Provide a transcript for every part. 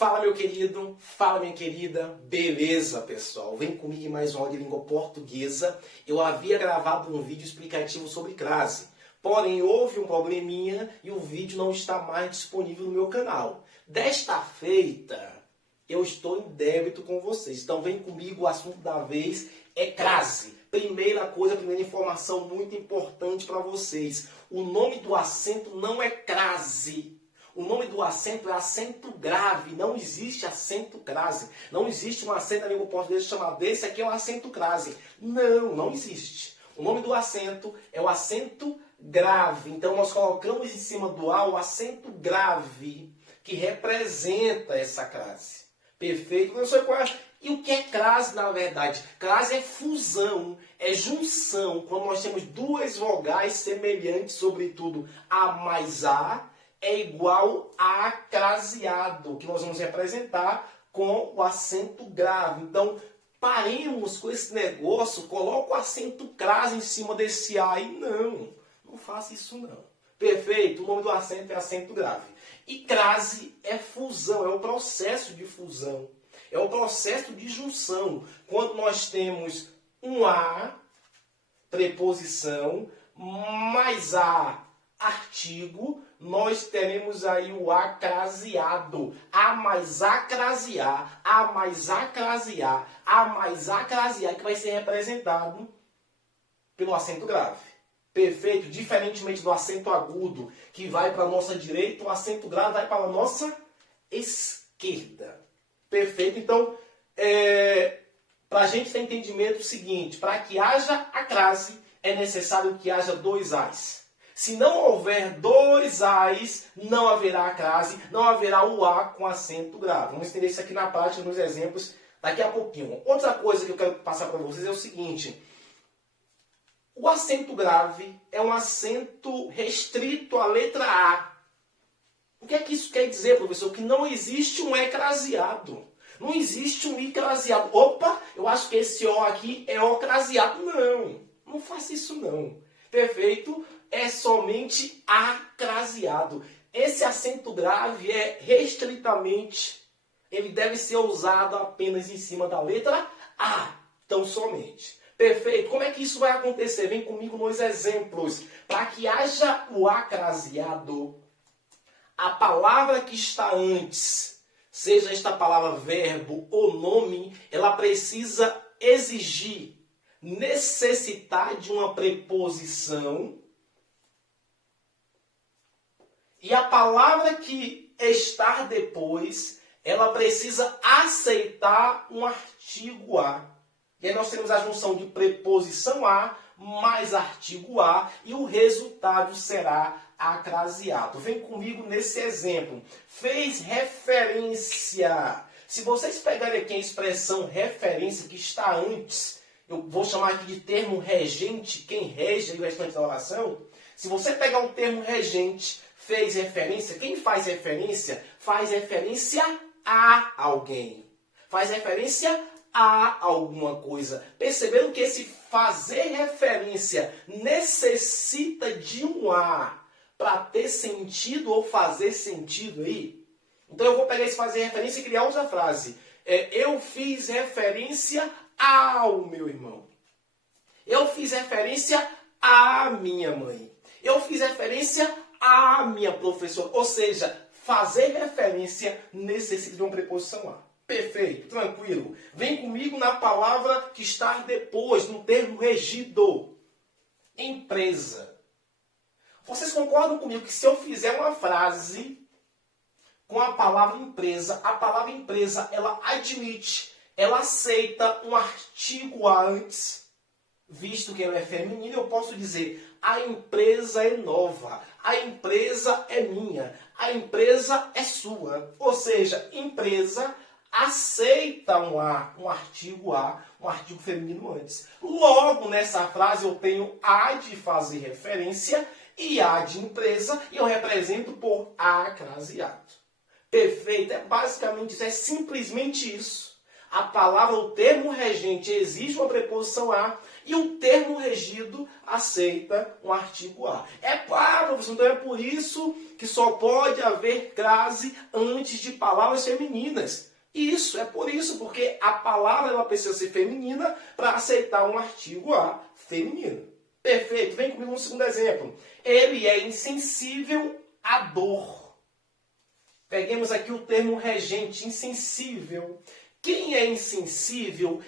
Fala meu querido, fala minha querida, beleza pessoal? Vem comigo em mais uma aula de língua portuguesa. Eu havia gravado um vídeo explicativo sobre crase, porém houve um probleminha e o vídeo não está mais disponível no meu canal. Desta feita, eu estou em débito com vocês, então vem comigo, o assunto da vez é crase. Primeira coisa, primeira informação muito importante para vocês. O nome do acento não é crase. O nome do acento é acento grave, não existe acento crase. Não existe um acento na língua portuguesa chamado esse aqui é um acento crase. Não, não existe. O nome do acento é o acento grave. Então nós colocamos em cima do A o acento grave, que representa essa crase. Perfeito? E o que é crase, na verdade? Crase é fusão, é junção, quando nós temos duas vogais semelhantes, sobretudo A mais A, é igual a acraseado, que nós vamos representar com o acento grave. Então, paremos com esse negócio, coloca o acento crase em cima desse A e não faça isso não. Perfeito? O nome do acento é acento grave. E crase é fusão, é o processo de fusão, é o processo de junção. Quando nós temos um A, preposição, mais A, artigo, nós teremos aí o acraseado. A mais acrasear, A mais acrasear, A mais acrasear, que vai ser representado pelo acento grave. Perfeito? Diferentemente do acento agudo, que vai para a nossa direita, o acento grave vai para a nossa esquerda. Perfeito? Então, para a gente ter entendimento seguinte, para que haja a crase, é necessário que haja dois As. Se não houver dois As, não haverá a crase, não haverá o A com acento grave. Vamos entender isso aqui na prática, nos exemplos, daqui a pouquinho. Outra coisa que eu quero passar para vocês é o seguinte. O acento grave é um acento restrito à letra A. O que é que isso quer dizer, professor? Que não existe um E craseado. Não existe um I craseado. Opa, eu acho que esse O aqui é O craseado. Não faça isso não. Perfeito? É somente acraseado. Esse acento grave é restritamente, ele deve ser usado apenas em cima da letra A, tão somente. Perfeito? Como é que isso vai acontecer? Vem comigo nos exemplos. Para que haja o acraseado, a palavra que está antes, seja esta palavra verbo ou nome, ela precisa exigir, necessitar de uma preposição. E a palavra que está depois, ela precisa aceitar um artigo A. E aí nós temos a junção de preposição A mais artigo A e o resultado será acraseado. Vem comigo nesse exemplo. Fez referência. Se vocês pegarem aqui a expressão referência que está antes, eu vou chamar aqui de termo regente, quem rege o restante da oração. Se você pegar o termo regente, fez referência, quem faz referência a alguém. Faz referência a alguma coisa. Perceberam que esse fazer referência necessita de um A para ter sentido ou fazer sentido aí? Então eu vou pegar esse fazer referência e criar outra frase. Eu fiz referência ao meu irmão. Eu fiz referência à minha mãe. Eu fiz referência à minha professora. Ou seja, fazer referência necessita de uma preposição A. Perfeito, tranquilo. Vem comigo na palavra que está depois, no termo regido. Empresa. Vocês concordam comigo que se eu fizer uma frase com a palavra empresa, a palavra empresa, ela admite, ela aceita um artigo A antes, visto que ela é feminina, eu posso dizer, a empresa é nova, a empresa é minha, a empresa é sua. Ou seja, empresa aceita um artigo A, um artigo feminino antes. Logo, nessa frase eu tenho A de fazer referência e A de empresa, e eu represento por acraseado. Perfeito, é basicamente isso, é simplesmente isso. a palavra, o termo regente exige uma preposição a e o termo regido aceita um artigo a. É claro, professor, então é por isso que só pode haver crase antes de palavras femininas. Isso, é por isso, porque a palavra ela precisa ser feminina para aceitar um artigo a feminino. Perfeito, vem comigo no segundo exemplo. Ele é insensível à dor. Peguemos aqui o termo regente, insensível. Quem é insensível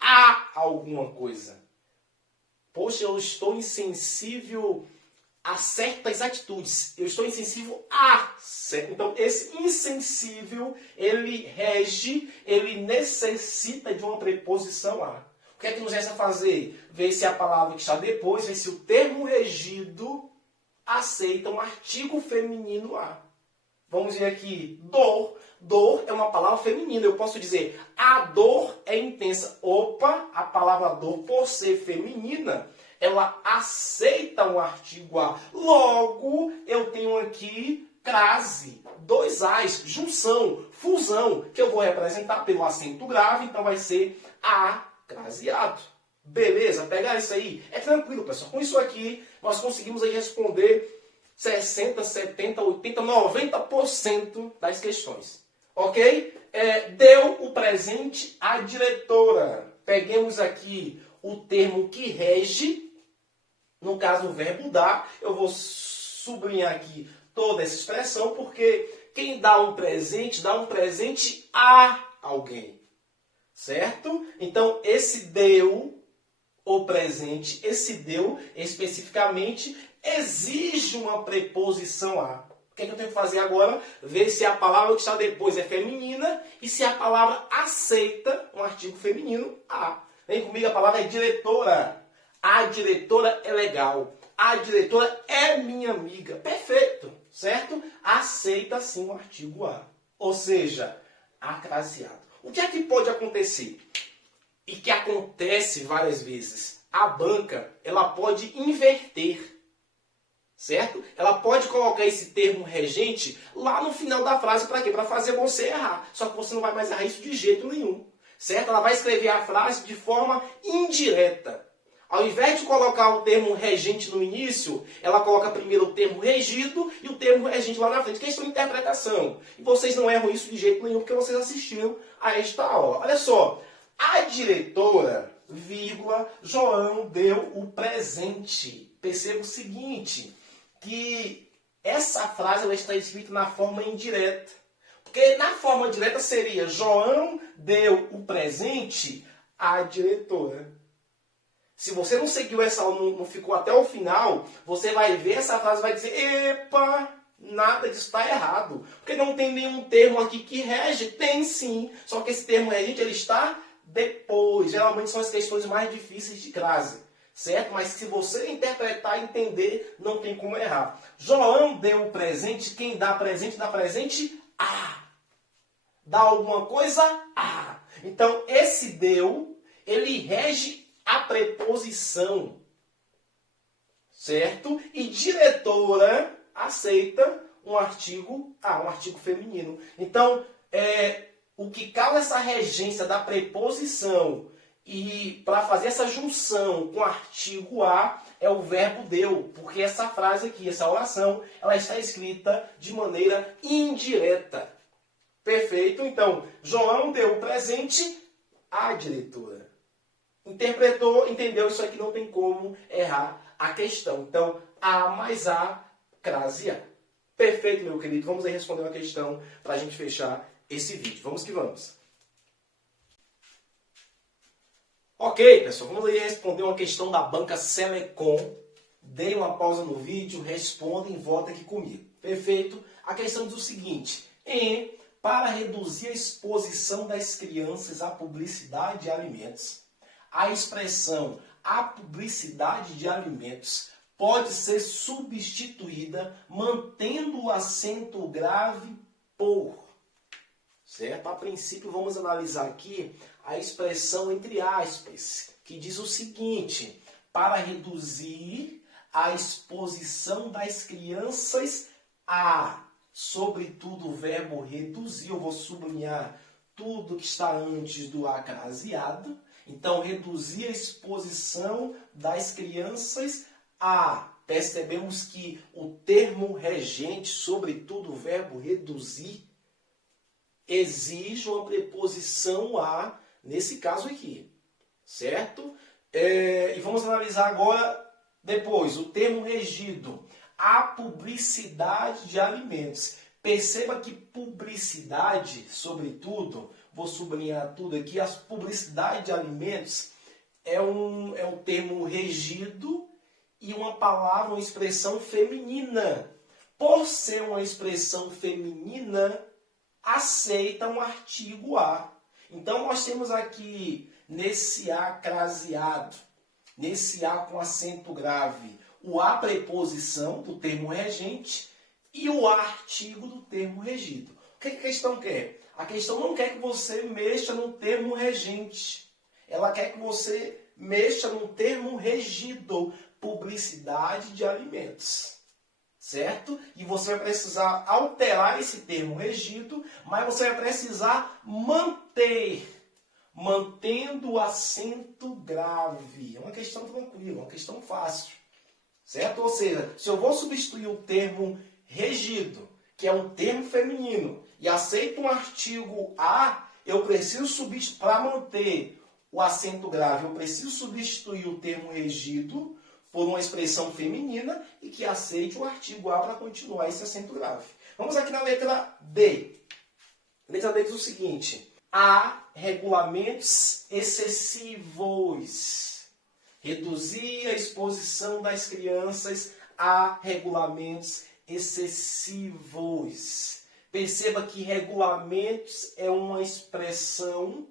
a alguma coisa. Poxa, eu estou insensível a certas atitudes. Eu estou insensível a certo. Então, esse insensível, ele rege, ele necessita de uma preposição a. O que é que nos resta fazer? Ver se a palavra que está depois, ver se o termo regido aceita um artigo feminino a. Vamos ver aqui, dor. Dor é uma palavra feminina. Eu posso dizer, a dor é intensa. Opa, a palavra dor, por ser feminina, ela aceita um artigo a. Logo, eu tenho aqui crase, dois as, junção, fusão, que eu vou representar pelo acento grave, então vai ser acraseado. Beleza? Pegar isso aí é tranquilo, pessoal. Com isso aqui, nós conseguimos aí responder 60, 70, 80, 90% das questões. Ok? Deu o presente à diretora. Peguemos aqui o termo que rege. No caso, o verbo dar. Eu vou sublinhar aqui toda essa expressão, porque quem dá um presente a alguém. Certo? Então, esse deu o presente, esse deu especificamente exige uma preposição a. O que é que eu tenho que fazer agora? Ver se a palavra que está depois é feminina e se a palavra aceita um artigo feminino a. Vem comigo, a palavra é diretora. A diretora é legal. A diretora é minha amiga. Perfeito, certo? Aceita sim um artigo a. Ou seja, acraseado. O que é que pode acontecer? E que acontece várias vezes. A banca, ela pode inverter. Certo? Ela pode colocar esse termo regente lá no final da frase. Para quê? Para fazer você errar. Só que você não vai mais errar isso de jeito nenhum. Certo? Ela vai escrever a frase de forma indireta. Ao invés de colocar o termo regente no início, ela coloca primeiro o termo regido e o termo regente lá na frente. Questão de interpretação. E vocês não erram isso de jeito nenhum porque vocês assistiram a esta aula. Olha só. A diretora, vírgula, João deu o presente. Perceba o seguinte, que essa frase ela está escrita na forma indireta. Porque na forma direta seria João deu o presente à diretora. Se você não seguiu essa aula, não ficou até o final, você vai ver essa frase e vai dizer, epa, nada disso está errado. Porque não tem nenhum termo aqui que rege. Tem sim, só que esse termo regente ele está depois. Geralmente são as questões mais difíceis de crase. Certo? Mas se você interpretar e entender, não tem como errar. João deu o presente. Quem dá presente a. Dá alguma coisa a. Então, esse deu, ele rege a preposição. Certo? E diretora aceita um artigo a, um artigo feminino. Então, o que causa essa regência da preposição e para fazer essa junção com o artigo a é o verbo deu, porque essa frase aqui, essa oração, ela está escrita de maneira indireta. Perfeito? Então, João deu o presente à diretora. Interpretou, entendeu? Isso aqui não tem como errar a questão. Então, a mais a, crase a. Perfeito, meu querido. Vamos aí responder uma questão para a gente fechar esse vídeo. Vamos que vamos. Ok, pessoal, vamos aí responder uma questão da banca Selecom. Dê uma pausa no vídeo, responda e volta aqui comigo. Perfeito? A questão diz o seguinte. Para reduzir a exposição das crianças à publicidade de alimentos, a expressão a publicidade de alimentos pode ser substituída mantendo o acento grave por. Certo? A princípio, vamos analisar aqui a expressão entre aspas, que diz o seguinte, para reduzir a exposição das crianças a, sobretudo o verbo reduzir, eu vou sublinhar tudo que está antes do acraseado. Então, reduzir a exposição das crianças a. Percebemos que o termo regente, sobretudo o verbo reduzir, exige uma preposição a, nesse caso aqui, certo? E vamos analisar agora, depois, o termo regido, a publicidade de alimentos. Perceba que publicidade, sobretudo, vou sublinhar tudo aqui, a publicidade de alimentos é um termo regido e uma palavra, uma expressão feminina. Por ser uma expressão feminina, aceita um artigo a. Então, nós temos aqui, nesse a craseado, nesse a com acento grave, o a preposição do termo regente e o artigo do termo regido. O que a questão quer? A questão não quer que você mexa no termo regente. Ela quer que você mexa no termo regido, publicidade de alimentos. Certo? E você vai precisar alterar esse termo regido, mas você vai precisar mantendo o acento grave. É uma questão tranquila, uma questão fácil. Certo? Ou seja, se eu vou substituir o termo regido, que é um termo feminino, e aceito um artigo a, eu preciso substituir, para manter o acento grave, eu preciso substituir o termo regido por uma expressão feminina e que aceite o artigo a para continuar esse acento grave. Vamos aqui na letra D. A letra D diz o seguinte: há regulamentos excessivos. Reduzir a exposição das crianças a regulamentos excessivos. Perceba que regulamentos é uma expressão,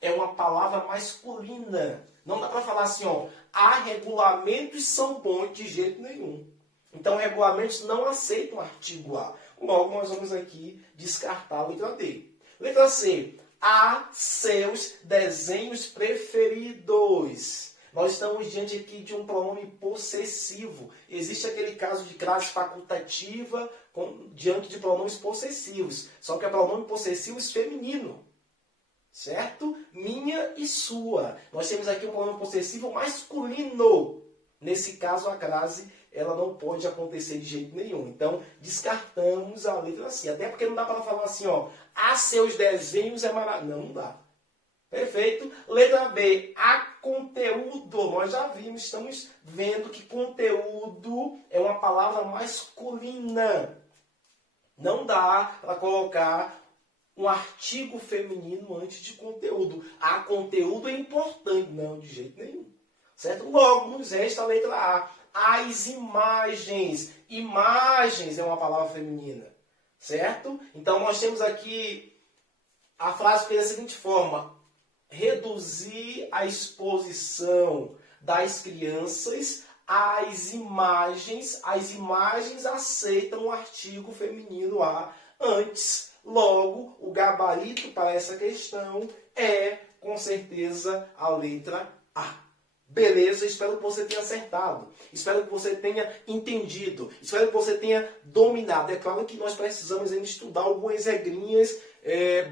é uma palavra masculina. Não dá para falar assim, ó, há regulamentos são bons de jeito nenhum. Então, regulamentos não aceitam o artigo a. Logo, nós vamos aqui descartar a letra D. Letra C. Há seus desenhos preferidos. Nós estamos diante aqui de um pronome possessivo. Existe aquele caso de crase facultativa diante de pronomes possessivos. Só que é pronome possessivos feminino. Certo? Minha e sua. Nós temos aqui um pronome possessivo masculino. Nesse caso, a crase ela não pode acontecer de jeito nenhum. Então, descartamos a letra C. Até porque não dá para falar assim, ó, há seus desenhos é maravilhoso. Não dá. Perfeito? Letra B. Há conteúdo. Nós já vimos, estamos vendo que conteúdo é uma palavra masculina. Não dá para colocar um artigo feminino antes de conteúdo. Há conteúdo é importante. Não, de jeito nenhum. Certo? Logo, nos resta a letra A. As imagens. Imagens é uma palavra feminina. Certo? Então, nós temos aqui a frase que é da seguinte forma: reduzir a exposição das crianças às imagens. As imagens aceitam o artigo feminino a antes. Logo, o gabarito para essa questão é, com certeza, a letra A. Beleza? Espero que você tenha acertado. Espero que você tenha entendido. Espero que você tenha dominado. É claro que nós precisamos ainda estudar algumas regrinhas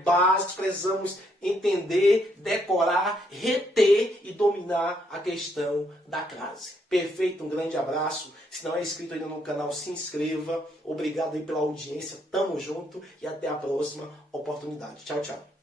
básicas. Precisamos entender, decorar, reter e dominar a questão da crase. Perfeito? Um grande abraço. Se não é inscrito ainda no canal, se inscreva. Obrigado aí pela audiência. Tamo junto e até a próxima oportunidade. Tchau, tchau.